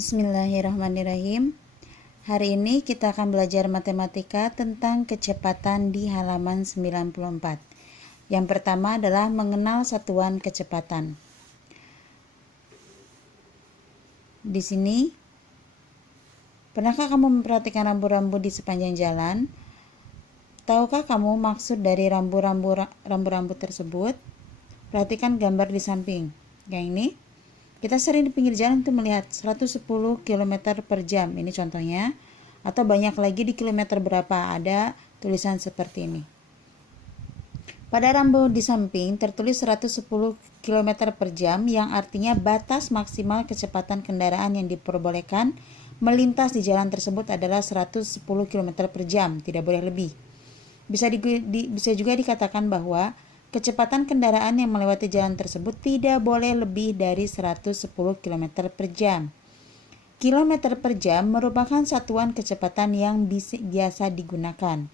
Bismillahirrahmanirrahim. Hari ini kita akan belajar matematika tentang kecepatan di halaman 94. Yang pertama adalah mengenal satuan kecepatan. Di sini, pernahkah kamu memperhatikan rambu-rambu di sepanjang jalan? Tahukah kamu maksud dari rambu-rambu tersebut? Perhatikan gambar di samping. Yang ini, kita sering di pinggir jalan untuk melihat 110 km per jam. Ini contohnya. Atau banyak lagi di kilometer berapa. Ada tulisan seperti ini. Pada rambu di samping tertulis 110 km per jam yang artinya batas maksimal kecepatan kendaraan yang diperbolehkan melintas di jalan tersebut adalah 110 km per jam. Tidak boleh lebih. Bisa juga dikatakan bahwa kecepatan kendaraan yang melewati jalan tersebut tidak boleh lebih dari 110 km per jam. Kilometer per jam merupakan satuan kecepatan yang biasa digunakan.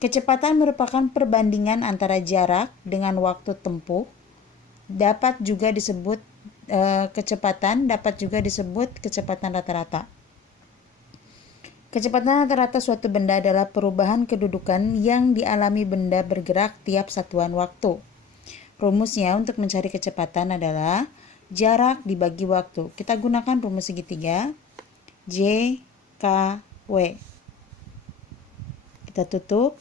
Kecepatan merupakan perbandingan antara jarak dengan waktu tempuh. Kecepatan dapat juga disebut kecepatan rata-rata. Kecepatan rata-rata suatu benda adalah perubahan kedudukan yang dialami benda bergerak tiap satuan waktu. Rumusnya untuk mencari kecepatan adalah jarak dibagi waktu. Kita gunakan rumus segitiga J, K, W. Kita tutup.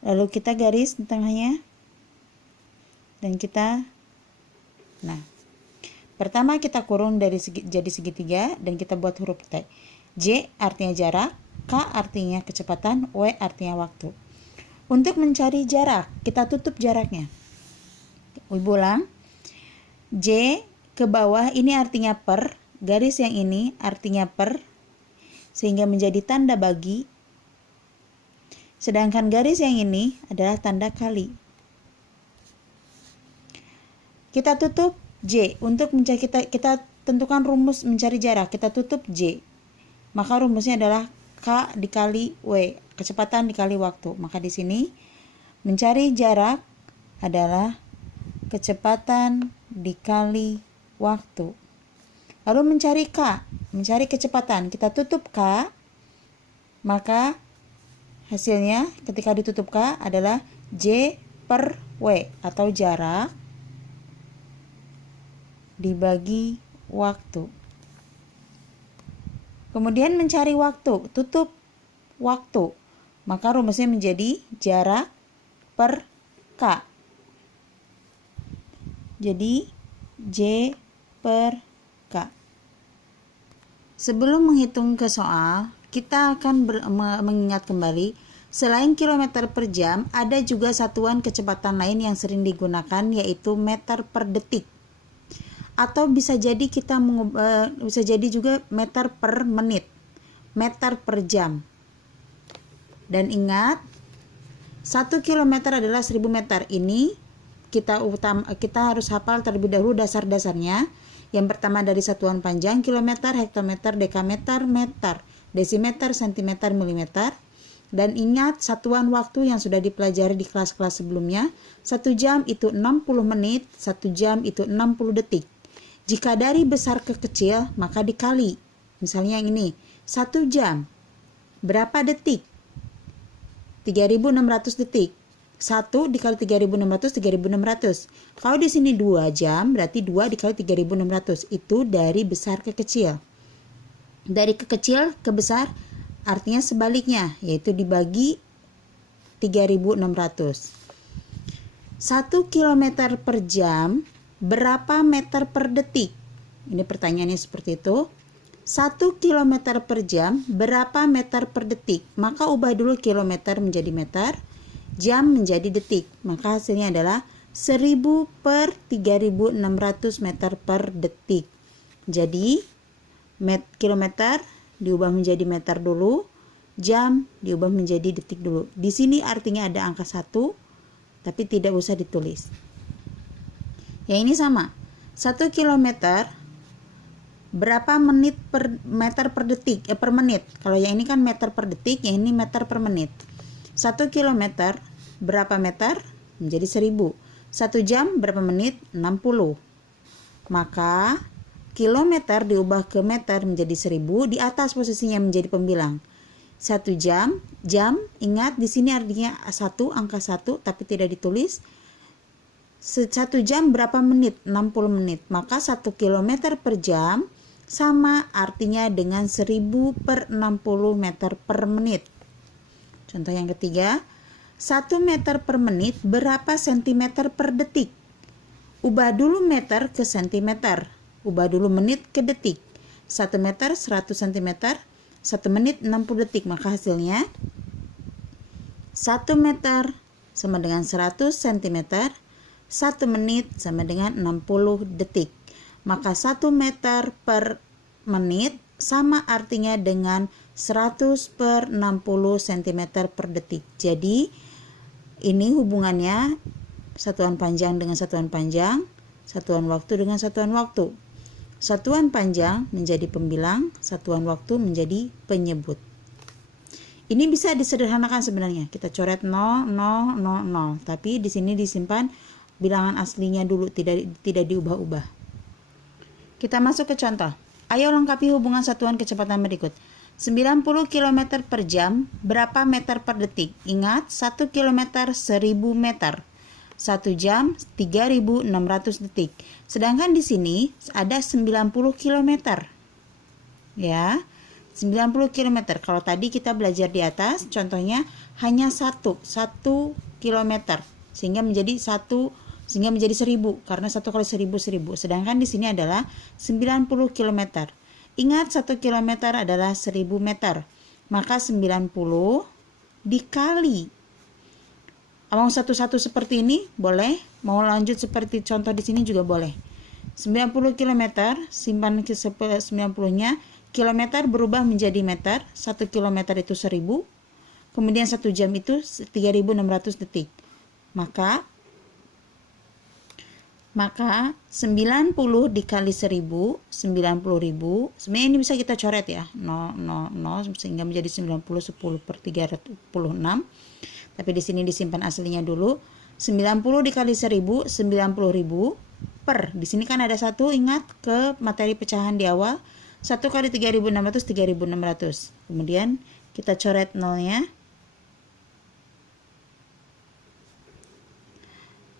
Lalu kita garis di tengahnya. Dan kita pertama kita kurung jadi segitiga dan kita buat huruf T. J artinya jarak, K artinya kecepatan, W artinya waktu. Untuk mencari jarak, kita tutup jaraknya. Ulang. J ke bawah ini artinya per, garis yang ini artinya per, sehingga menjadi tanda bagi. Sedangkan garis yang ini adalah tanda kali. Kita tutup J. Untuk mencari kita tentukan rumus mencari jarak. Kita tutup J. Maka rumusnya adalah K dikali W, kecepatan dikali waktu. Maka di sini mencari jarak adalah kecepatan dikali waktu. Lalu mencari K, mencari kecepatan. Kita tutup K. Maka hasilnya ketika ditutup K adalah J per W atau jarak dibagi waktu. Kemudian mencari waktu, tutup waktu. Maka rumusnya menjadi jarak per K. Jadi J per K. Sebelum menghitung ke soal, kita akan mengingat kembali, selain kilometer per jam, ada juga satuan kecepatan lain yang sering digunakan, yaitu meter per detik. Atau bisa jadi juga meter per menit, meter per jam. Dan ingat, 1 km adalah 1000 meter. Ini kita harus hafal terlebih dahulu dasar-dasarnya. Yang pertama dari satuan panjang, kilometer, hektometer, dekameter, meter, desimeter, sentimeter, milimeter. Dan ingat satuan waktu yang sudah dipelajari di kelas-kelas sebelumnya. 1 jam itu 60 menit, 1 jam itu 60 detik. Jika dari besar ke kecil, maka dikali. Misalnya yang ini, 1 jam. Berapa detik? 3600 detik. 1 dikali 3600, 3600. Kalau di sini 2 jam, berarti 2 dikali 3600. Itu dari besar ke kecil. Dari ke kecil ke besar, artinya sebaliknya, yaitu dibagi 3600. 1 km per jam, berapa meter per detik? Ini pertanyaannya seperti itu. 1 km per jam, berapa meter per detik? Maka ubah dulu kilometer menjadi meter, jam menjadi detik. Maka hasilnya adalah 1000 per 3600 meter per detik. Jadi, kilometer diubah menjadi meter dulu, jam diubah menjadi detik dulu. Di sini artinya ada angka 1, tapi tidak usah ditulis. Yang ini sama, 1 kilometer berapa menit per meter per detik, per menit. Kalau yang ini kan meter per detik, yang ini meter per menit. 1 kilometer berapa meter? Menjadi 1000. 1 jam berapa menit? 60. Maka kilometer diubah ke meter menjadi 1000, di atas posisinya menjadi pembilang. 1 jam, ingat di sini artinya 1, angka 1 tapi tidak ditulis. 1 jam berapa menit? 60 menit. Maka 1 kilometer per jam sama artinya dengan 1000 per 60 meter per menit. Contoh yang ketiga, 1 meter per menit berapa sentimeter per detik? Ubah dulu meter ke sentimeter. Ubah dulu menit ke detik. 1 meter 100 cm, 1 menit 60 detik. Maka hasilnya 1 meter sama dengan 100 cm, 1 menit sama dengan 60 detik. Maka 1 meter per menit sama artinya dengan 100 per 60 cm per detik. Jadi ini hubungannya satuan panjang dengan satuan panjang, satuan waktu dengan satuan waktu. Satuan panjang menjadi pembilang, satuan waktu menjadi penyebut. Ini bisa disederhanakan sebenarnya. Kita coret 0, 0, 0, 0. Tapi di sini disimpan bilangan aslinya dulu, tidak diubah-ubah. Kita masuk ke contoh. Ayo lengkapi hubungan satuan kecepatan berikut. 90 km per jam berapa meter per detik? Ingat, 1 km 1000 meter. 1 jam 3600 detik. Sedangkan di sini ada 90 km. Ya. 90 km. Kalau tadi kita belajar di atas, contohnya hanya 1 km. Sehingga menjadi 1000 karena 1 kali 1000 1000. Sedangkan di sini adalah 90 km. Ingat 1 km adalah 1000 meter. Maka 90 dikali. Mau satu-satu seperti ini boleh, mau lanjut seperti contoh di sini juga boleh. 90 km, simpan ke 90-nya, kilometer berubah menjadi meter, 1 km itu 1000, kemudian 1 jam itu 3600 detik. Maka 90 dikali 1000, 90.000. Sebenarnya ini bisa kita coret ya, 0, 0, 0 sehingga menjadi 90 10 per 36. Tapi di sini disimpan aslinya dulu. 90 dikali 1000, 90.000 per. Di sini kan ada 1, ingat ke materi pecahan di awal. 1 kali 3600, 3600. Kemudian kita coret nolnya.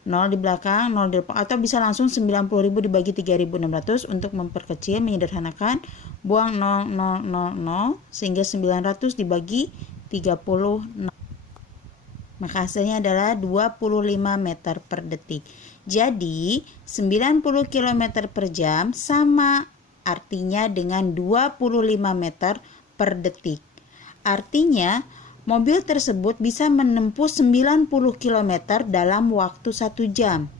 0 di belakang, 0 di depan, atau bisa langsung 90.000 dibagi 3600 untuk memperkecil, menyederhanakan. Buang 0, 0, 0, 0 sehingga 900 dibagi 36. Maka hasilnya adalah 25 meter per detik. Jadi 90 km per jam sama artinya dengan 25 meter per detik. Artinya mobil tersebut bisa menempuh 90 km dalam waktu 1 jam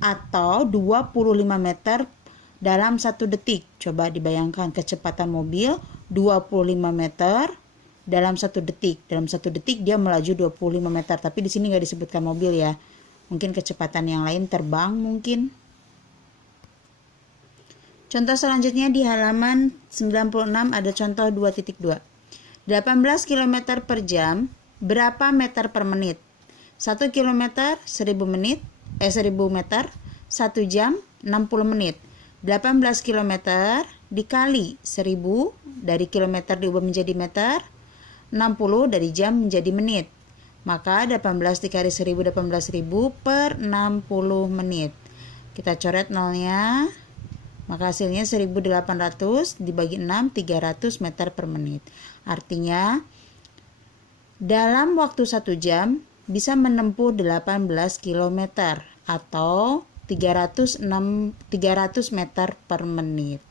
atau 25 meter dalam 1 detik. Coba dibayangkan kecepatan mobil 25 meter dalam 1 detik. Dalam 1 detik dia melaju 25 meter. Tapi di sini nggak disebutkan mobil ya. Mungkin kecepatan yang lain, terbang mungkin. Contoh selanjutnya di halaman 96 ada contoh 2.2. 18 km per jam berapa meter per menit? 1 km 1000 menit, 1000 meter, 1 jam 60 menit. 18 km dikali 1000, dari kilometer diubah menjadi meter, 60 dari jam menjadi menit. Maka 18 dikali 1000, 18.000 per 60 menit. Kita coret nolnya. Maka hasilnya 1800 dibagi 6, 300 meter per menit. Artinya dalam waktu 1 jam bisa menempuh 18 km atau 300 meter per menit.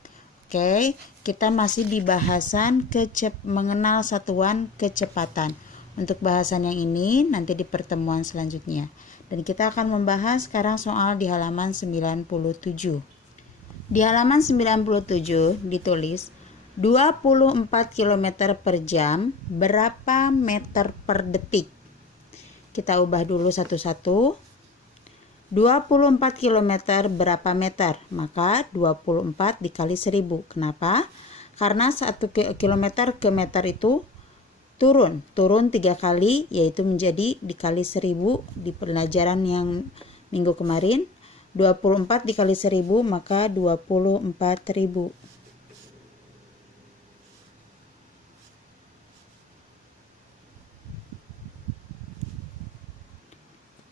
Oke, kita masih di bahasan mengenal satuan kecepatan. Untuk bahasan yang ini nanti di pertemuan selanjutnya. Dan kita akan membahas sekarang soal di halaman 97. Di halaman 97 ditulis 24 km per jam berapa meter per detik. Kita ubah dulu satu-satu. 24 km berapa meter? Maka 24 dikali 1000. Kenapa? Karena 1 km ke meter itu turun 3 kali, yaitu menjadi dikali 1000 di pelajaran yang minggu kemarin. 24 dikali 1000 maka 24.000.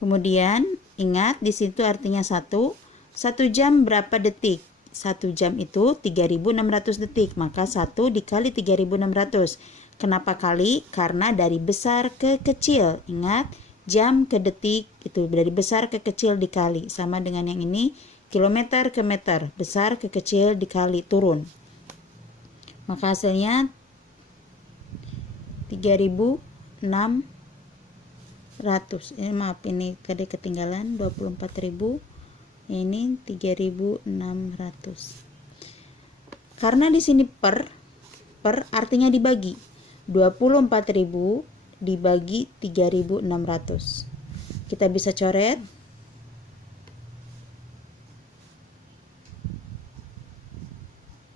Kemudian ingat di situ artinya 1 jam berapa detik? 1 jam itu 3600 detik, maka 1 dikali 3600. Kenapa kali? Karena dari besar ke kecil. Ingat, jam ke detik itu dari besar ke kecil dikali, sama dengan yang ini kilometer ke meter, besar ke kecil dikali turun. Maka hasilnya 3600. Maaf, ini tadi ketinggalan 24.000. Ini 3600. Karena di sini per artinya dibagi. 24.000 dibagi 3600. Kita bisa coret.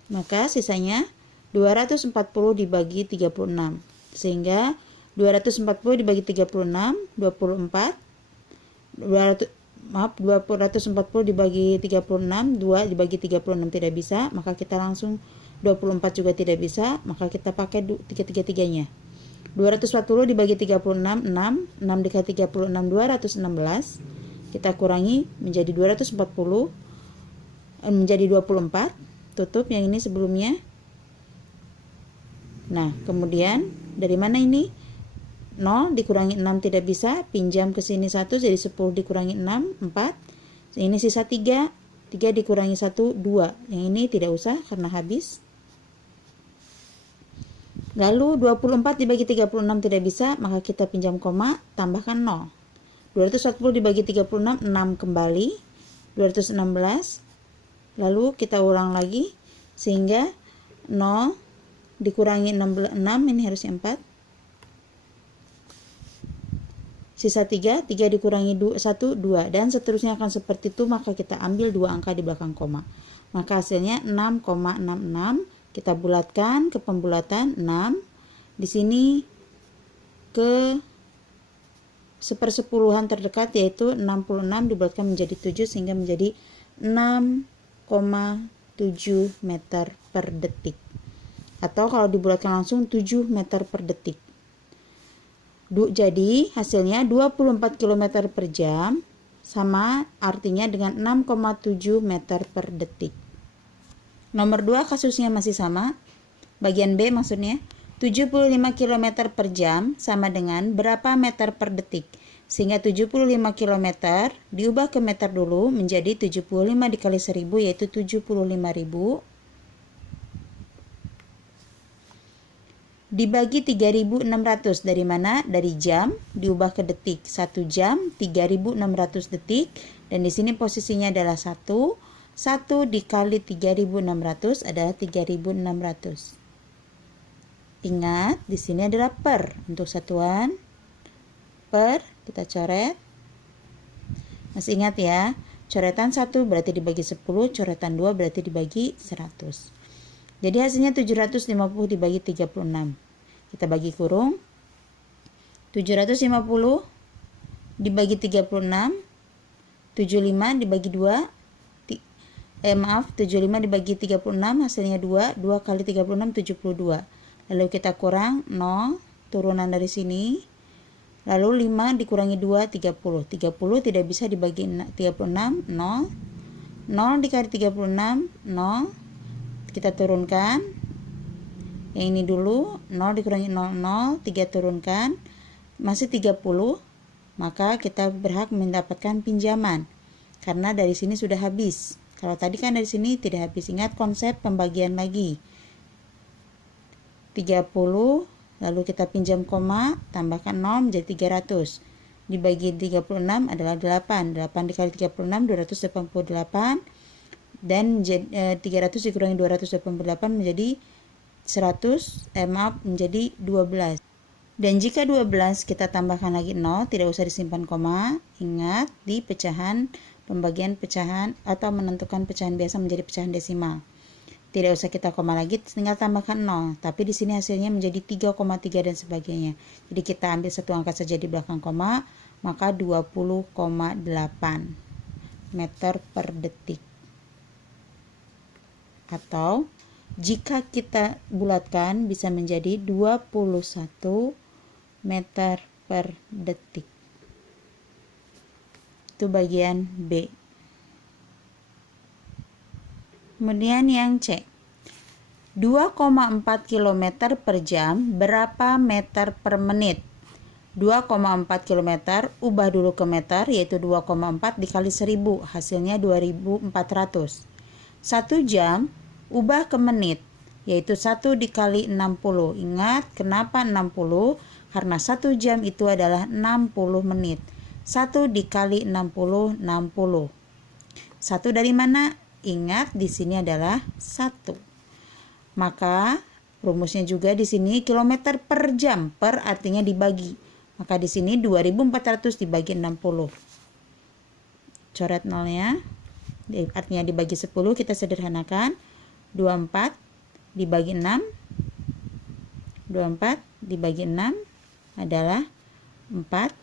Maka sisanya 240 dibagi 36. Sehingga 240 dibagi 36, 240 dibagi 36, 2 dibagi 36 tidak bisa, maka kita langsung 24 juga tidak bisa, maka kita pakai tiga-tiganya. 240 dibagi 36, 6 dikali 36, 216. Kita kurangi menjadi 240, menjadi 24, tutup yang ini sebelumnya. Nah, kemudian dari mana ini? 0 dikurangi 6 tidak bisa, pinjam ke sini 1, jadi 10 dikurangi 6, 4. Ini sisa 3, 3 dikurangi 1, 2. Yang ini tidak usah karena habis. Lalu 24 dibagi 36 tidak bisa, maka kita pinjam koma, tambahkan 0. 240 dibagi 36, 6 kembali, 216. Lalu kita ulang lagi, sehingga 0 dikurangi 6, ini harusnya 4. Sisa 3 dikurangi 1, 2. Dan seterusnya akan seperti itu, maka kita ambil 2 angka di belakang koma. Maka hasilnya 6,66. Kita bulatkan ke pembulatan 6. Di sini ke sepersepuluhan terdekat yaitu 66 dibulatkan menjadi 7 sehingga menjadi 6,7 meter per detik. Atau kalau dibulatkan langsung 7 meter per detik. Jadi hasilnya 24 km per jam sama artinya dengan 6,7 meter per detik. Nomor 2 kasusnya masih sama. Bagian B maksudnya 75 km per jam sama dengan berapa meter per detik. Sehingga 75 km diubah ke meter dulu menjadi 75 dikali 1000 yaitu 75.000. Dibagi 3600 dari mana? Dari jam diubah ke detik. 1 jam 3600 detik dan di sini posisinya adalah 1. 1 dikali 3600 adalah 3600. Ingat, di sini adalah per untuk satuan. Per kita coret. Masih ingat ya? Coretan 1 berarti dibagi 10, coretan 2 berarti dibagi 100. Jadi hasilnya 750 dibagi 36. Kita bagi kurung. 750 dibagi 36. 75 dibagi 2. 75 dibagi 36 hasilnya 2. 2 kali 36 72. Lalu kita kurang 0 turunan dari sini. Lalu 5 dikurangi 2 30. 30 tidak bisa dibagi 36 0. 0 dikali 36 0. Kita turunkan. Yang ini dulu 0 dikurangi 0 0. 3 turunkan. Masih 30. Maka kita berhak mendapatkan pinjaman. Karena dari sini sudah habis. Kalau tadi kan dari sini tidak habis. Ingat konsep pembagian lagi. 30, lalu kita pinjam koma, tambahkan 0 menjadi 300. Dibagi 36 adalah 8. 8 dikali 36, 288. Dan 300 dikurangi 288 menjadi 12. Dan jika 12 kita tambahkan lagi 0, tidak usah disimpan koma. Ingat di pecahan, pembagian pecahan atau menentukan pecahan biasa menjadi pecahan desimal. Tidak usah kita koma lagi, tinggal tambahkan 0. Tapi di sini hasilnya menjadi 3,3 dan sebagainya. Jadi kita ambil satu angka saja di belakang koma, maka 20,8. meter per detik. Atau jika kita bulatkan bisa menjadi 21 meter per detik. Itu bagian B. Kemudian yang C. 2,4 km per jam berapa meter per menit? 2,4 km ubah dulu ke meter, yaitu 2,4 dikali 1000, hasilnya 2400. 1 jam ubah ke menit, yaitu 1 dikali 60. Ingat kenapa 60? Karena 1 jam itu adalah 60 menit. 1 dikali 60, 60. 1 dari mana? Ingat di sini adalah 1. Maka rumusnya juga di sini kilometer per jam, per artinya dibagi. Maka di sini 2400 dibagi 60. Coret nolnya, artinya dibagi 10, kita sederhanakan. 24 dibagi 6. 24 dibagi 6 adalah 4.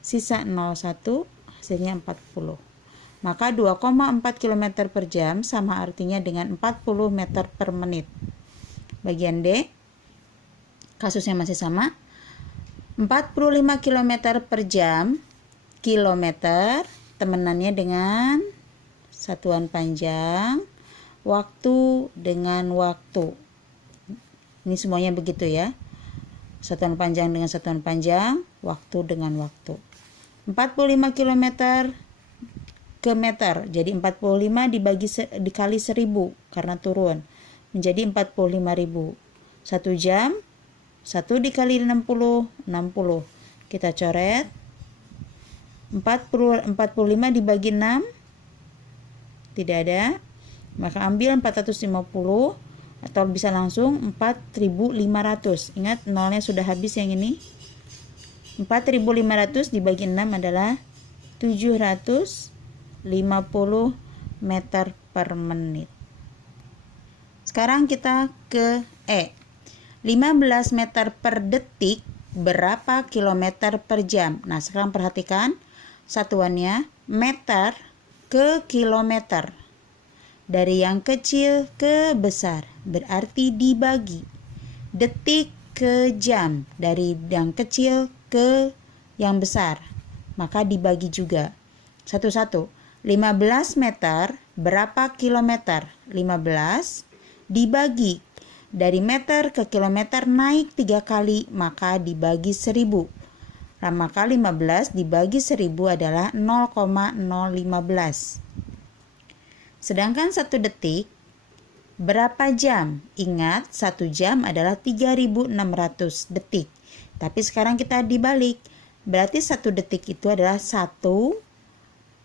Sisa 01, hasilnya 40. Maka 2,4 km per jam sama artinya dengan 40 meter per menit. Bagian D, kasusnya masih sama. 45 km per jam, kilometer temenannya dengan satuan panjang, waktu dengan waktu. Ini semuanya begitu ya. Satuan panjang dengan satuan panjang, waktu dengan waktu. 45 km ke meter, jadi 45 dikali 1000 karena turun menjadi 45.000. 1 jam 1 dikali 60, 60. Kita coret. 45 dibagi 6 tidak ada, maka ambil 450 atau bisa langsung 4.500. Ingat nolnya sudah habis yang ini. 4.500 dibagi 6 adalah 750 meter per menit. Sekarang kita ke E. 15 meter per detik berapa kilometer per jam? Nah, sekarang perhatikan satuannya meter ke kilometer. Dari yang kecil ke besar, berarti dibagi. Detik ke jam, dari yang kecil ke yang besar, maka dibagi juga. Satu-satu. 15 meter berapa kilometer? 15 dibagi dari meter ke kilometer naik 3 kali, maka dibagi 1000. Maka 15 dibagi 1000 adalah 0,015. Sedangkan 1 detik berapa jam? Ingat 1 jam adalah 3600 detik. Tapi sekarang kita dibalik. Berarti 1 detik itu adalah 1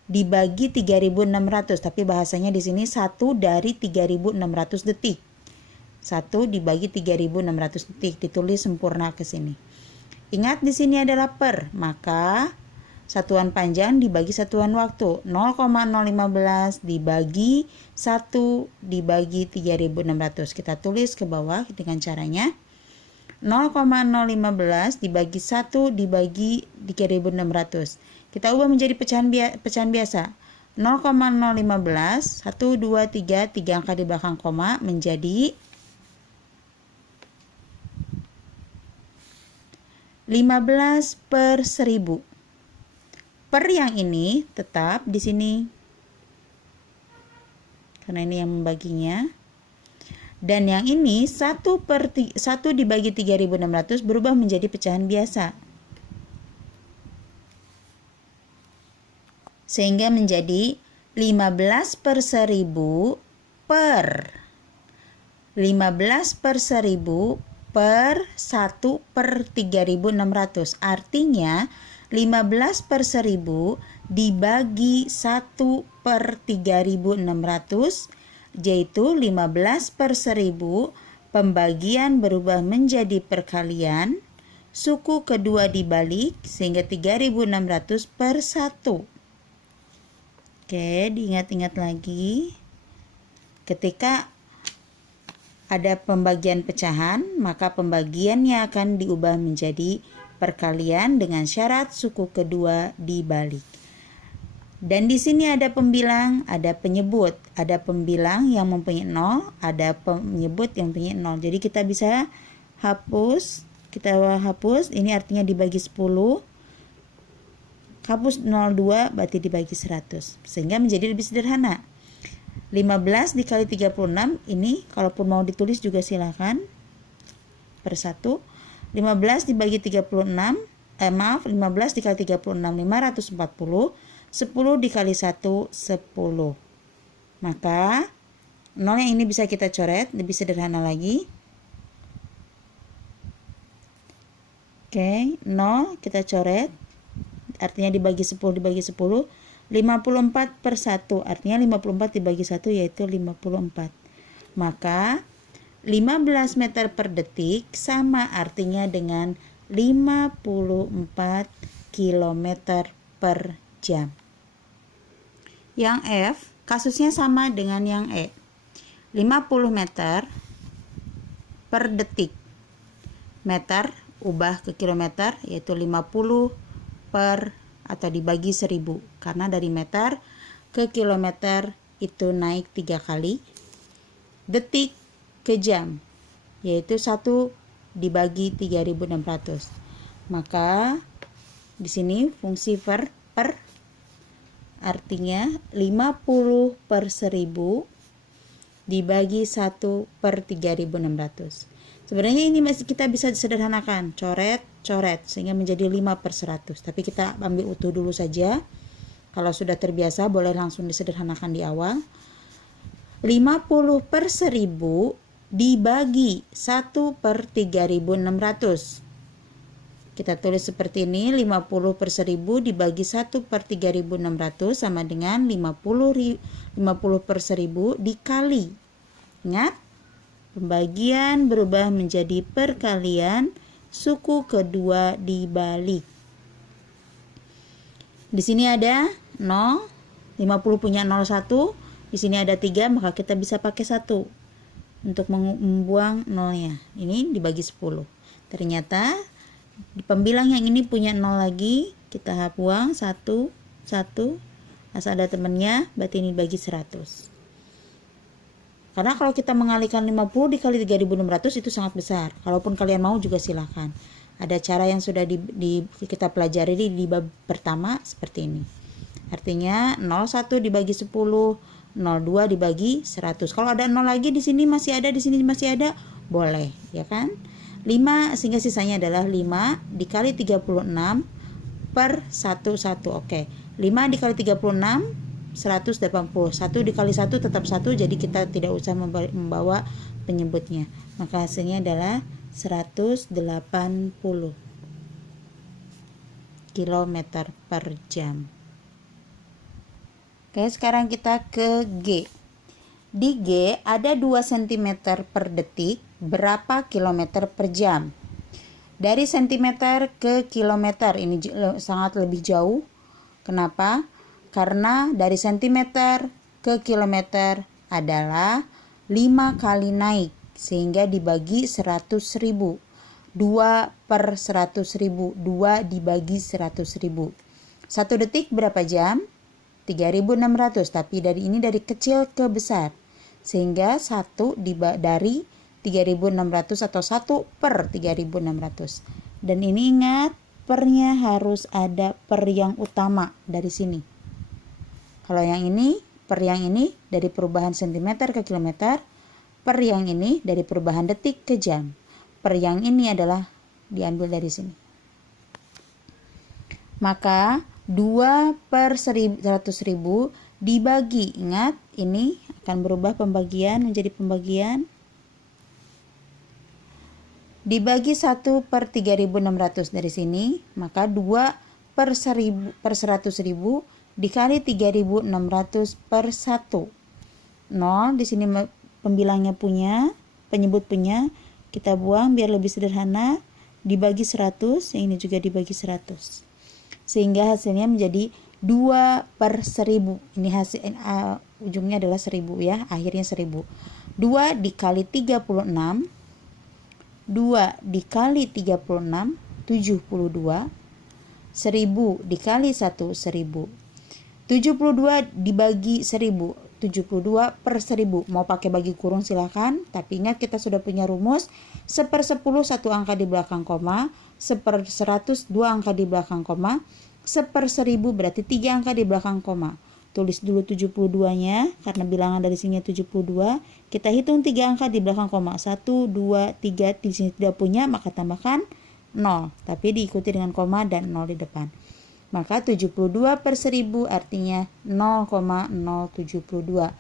dibagi 3600, tapi bahasanya di sini 1 dari 3600 detik. 1 dibagi 3600 detik, ditulis sempurna ke sini. Ingat di sini adalah per, maka satuan panjang dibagi satuan waktu. 0,015 dibagi 1 dibagi 3600. Kita tulis ke bawah dengan caranya 0,015 dibagi 1 dibagi 3600. Kita ubah menjadi pecahan biasa. 0,015, 1, 2, 3 angka di belakang koma menjadi 15 per 1000. Per yang ini tetap di sini, karena ini yang membaginya. Dan yang ini 1 dibagi 3600 berubah menjadi pecahan biasa. Sehingga menjadi 15 per 1000 per 15 per 1000 per 1 per 3600. Artinya 15 per 1000 dibagi 1 per 3600, yaitu 15 per 1000 pembagian berubah menjadi perkalian, suku kedua dibalik sehingga 3600 per 1. Oke, diingat-ingat lagi. Ketika ada pembagian pecahan, maka pembagiannya akan diubah menjadi perkalian dengan syarat suku kedua dibalik. Dan di sini ada pembilang, ada penyebut. Ada pembilang yang mempunyai 0, ada penyebut yang mempunyai 0. Jadi kita bisa hapus, ini artinya dibagi 10. Hapus 02 berarti dibagi 100. Sehingga menjadi lebih sederhana. 15 dikali 36, ini kalaupun mau ditulis juga silakan. Per 1. 15 dibagi 36, 15 dikali 36, 540. 10 dikali 1, 10. Maka 0 yang ini bisa kita coret lebih sederhana lagi. Oke, 0 kita coret. Artinya dibagi 10 dibagi 10. 54 per 1. Artinya 54 dibagi 1 yaitu 54. Maka 15 meter per detik sama artinya dengan 54 kilometer per jam. Yang F kasusnya sama dengan yang E. 50 meter per detik. Meter ubah ke kilometer yaitu 50 per atau dibagi 1000. Karena dari meter ke kilometer itu naik 3 kali. Detik ke jam yaitu 1 dibagi 3600. Maka di sini fungsi per artinya 50 per 1000 dibagi 1 per 3600. Sebenarnya ini masih kita bisa sederhanakan, coret sehingga menjadi 5 per 100. Tapi kita ambil utuh dulu saja. Kalau sudah terbiasa boleh langsung disederhanakan di awal. 50 per 1000 dibagi 1 per 3600. Kita tulis seperti ini, 50 per 1000 dibagi 1 per 3600 sama dengan 50 per 1000 dikali. Ingat, pembagian berubah menjadi perkalian, suku kedua dibalik. Di sini ada 0, 50 punya 01, di sini ada 3, maka kita bisa pakai 1 untuk membuang 0-nya. Ini dibagi 10. Ternyata pembilang yang ini punya 0 lagi, kita buang 1, asal ada temannya, berarti ini bagi 100. Karena kalau kita mengalihkan 50 dikali 3600 itu sangat besar. Kalaupun kalian mau juga silakan. Ada cara yang sudah kita pelajari di bab pertama seperti ini. Artinya 01 dibagi 10, 02 dibagi 100. Kalau ada 0 lagi di sini masih ada, di sini masih ada, boleh, ya kan? 5 sehingga sisanya adalah 5 dikali 36 per 1. Oke. 5 dikali 36 180. 1 dikali 1 tetap 1, jadi kita tidak usah membawa penyebutnya. Maka hasilnya adalah 180 km per jam. Oke, sekarang kita ke G. Di G ada 2 cm per detik, berapa kilometer per jam? Dari sentimeter ke kilometer ini sangat lebih jauh. Kenapa? Karena dari sentimeter ke kilometer adalah 5 kali naik, sehingga dibagi 100.000. 2 per 100.000, 2 dibagi 100.000. 1 detik berapa jam? 3600, tapi dari kecil ke besar. Sehingga 1 dari 3600 atau 1 per 3600. Dan ini ingat, pernya harus ada per yang utama dari sini. Kalau yang ini, per yang ini dari perubahan sentimeter ke kilometer, per yang ini dari perubahan detik ke jam. Per yang ini adalah diambil dari sini. Maka 2 per 100.000 dibagi, ingat ini akan berubah pembagian menjadi pembagian. Dibagi 1 per 3600 dari sini, maka 2 per 100.000 dikali 3600 per 1. 0 di sini pembilangnya punya, penyebut punya, kita buang biar lebih sederhana, dibagi 100, yang ini juga dibagi 100. Sehingga hasilnya menjadi 2 per 1000. Ini hasil ujungnya adalah 1000 ya, akhirnya 1000. 2 dikali 36, 2 dikali 36, 72. 1000 dikali 1, 1000. 72 dibagi 1000. 72 per 1000. Mau pakai bagi kurung silakan. Tapi ingat kita sudah punya rumus. 1/10 satu angka di belakang koma. 1/100 dua angka di belakang koma. 1/1000 berarti 3 angka di belakang koma. Tulis dulu 72-nya. Karena bilangan dari sini 72. Kita hitung 3 angka di belakang koma. 1, 2, 3. Di sini tidak punya maka tambahkan 0. Tapi diikuti dengan koma dan 0 di depan. Maka 72 per 1000 artinya 0,072.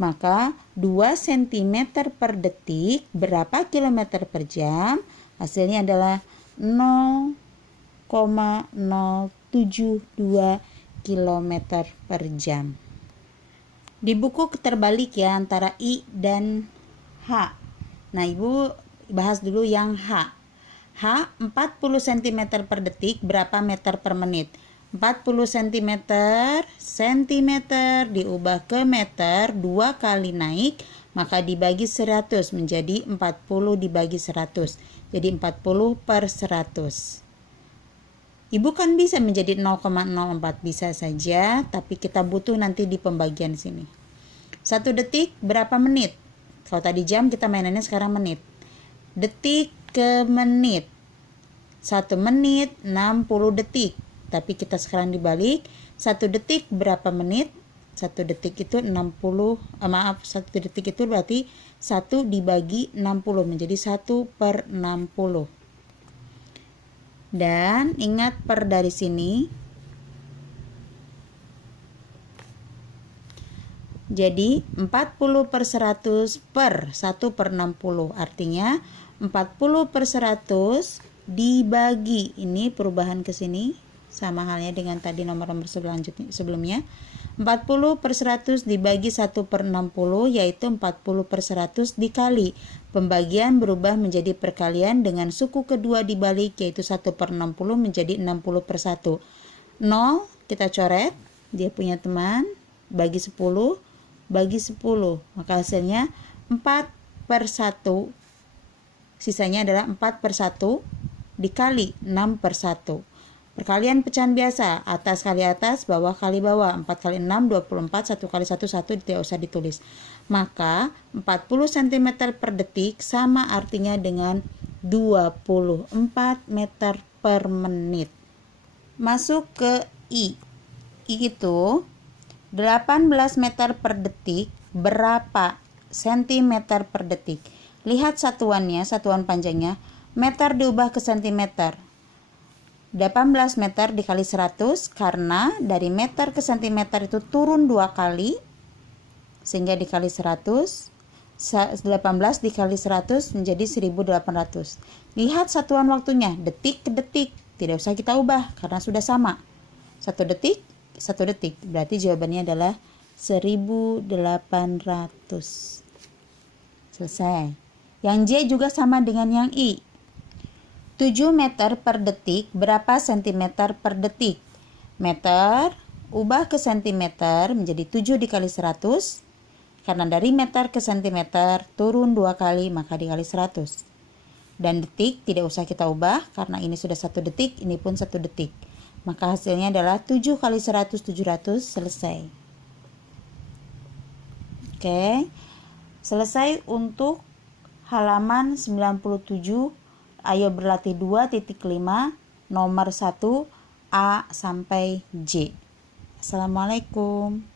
Maka 2 cm per detik berapa kilometer per jam? Hasilnya adalah 0,072 km per jam. Di buku terbalik ya antara I dan H. Nah, Ibu bahas dulu yang H. H 40 cm per detik berapa meter per menit? 40 cm diubah ke meter 2 kali naik maka dibagi 100 menjadi 40 dibagi 100 jadi 40 per 100. Ibu kan bisa menjadi 0,04 bisa saja tapi kita butuh nanti di pembagian sini. 1 detik berapa menit? Kalau tadi jam kita mainannya sekarang menit. Detik ke menit. 1 menit 60 detik. Tapi kita sekarang dibalik, 1 detik berapa menit? 1 detik itu 1 detik itu berarti 1 dibagi 60 menjadi 1/60. Dan ingat per dari sini. Jadi 40 per 100 per 1/60 artinya 40 per 100 dibagi, ini perubahan ke sini. Sama halnya dengan tadi nomor-nomor sebelumnya. 40 per 100 dibagi 1/60 yaitu 40 per 100 dikali. Pembagian berubah menjadi perkalian dengan suku kedua dibalik yaitu 1/60 menjadi 60 per 1. 0 kita coret, dia punya teman, bagi 10, bagi 10. Maka hasilnya 4 per 1. Sisanya adalah 4 per 1 dikali 6 per 1. Perkalian pecahan biasa, atas kali atas, bawah kali bawah. 4 kali 6, 24, 1 kali 1, 1, tidak usah ditulis. Maka 40 cm per detik sama artinya dengan 24 meter per menit. Masuk ke I. I itu 18 meter per detik berapa cm per detik? Lihat satuannya, satuan panjangnya. Meter diubah ke cm. 18 meter dikali 100 karena dari meter ke cm itu turun 2 kali sehingga dikali 100. 18 dikali 100 menjadi 1800. Lihat satuan waktunya, detik ke detik, tidak usah kita ubah karena sudah sama. 1 detik 1 detik, berarti jawabannya adalah 1800. Selesai. Yang J juga sama dengan yang I. 7 meter per detik berapa sentimeter per detik? Meter ubah ke sentimeter menjadi 7 dikali 100. Karena dari meter ke sentimeter turun 2 kali maka dikali 100. Dan detik tidak usah kita ubah karena ini sudah 1 detik, ini pun 1 detik. Maka hasilnya adalah 7 kali 100, 700, selesai. Oke. Selesai untuk halaman 97. Ayo berlatih 2.5 nomor 1 A sampai J. Assalamualaikum.